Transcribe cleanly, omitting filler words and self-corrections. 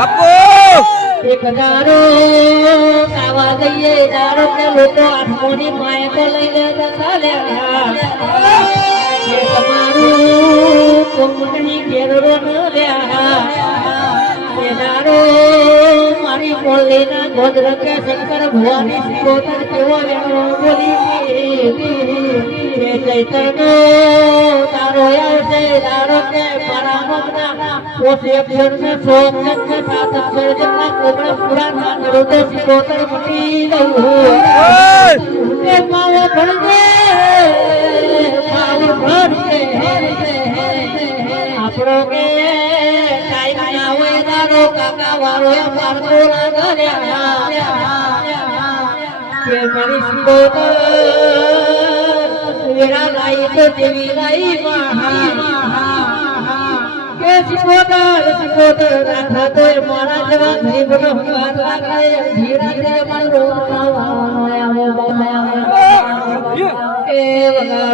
એક દારો કાવા દઈએ દારો કે લોકો આઠમોની માય તો લઈને જતા લ્યા તમારું કોમની ઘેરો ન લ્યા એ દારો મારી બોલીના ગોદર કે શંકર ભવાની સિકોતર કેવો લેવો બોલી એ ચૈતરનો તારો આવશે દારો કે મારા મગના પોતે અક્ષરને શોક કે સાત અક્ષર જેટલા કોગળા પૂરા ના કરો તો સિકોતર મટી જવું એ માવો ભણજે માવો ભણજે આપણો કે કાઈ ના હોય દારો કાકા વાળો મારતો લાગ્યા કે મારી સિકોતર વેરા લાઈ તો દેવી લાઈ કે સિકોતર રાખા તો મારા જેવા ગરીબનો હાથ લાગે ધીરે ધીરે મારો એ વગા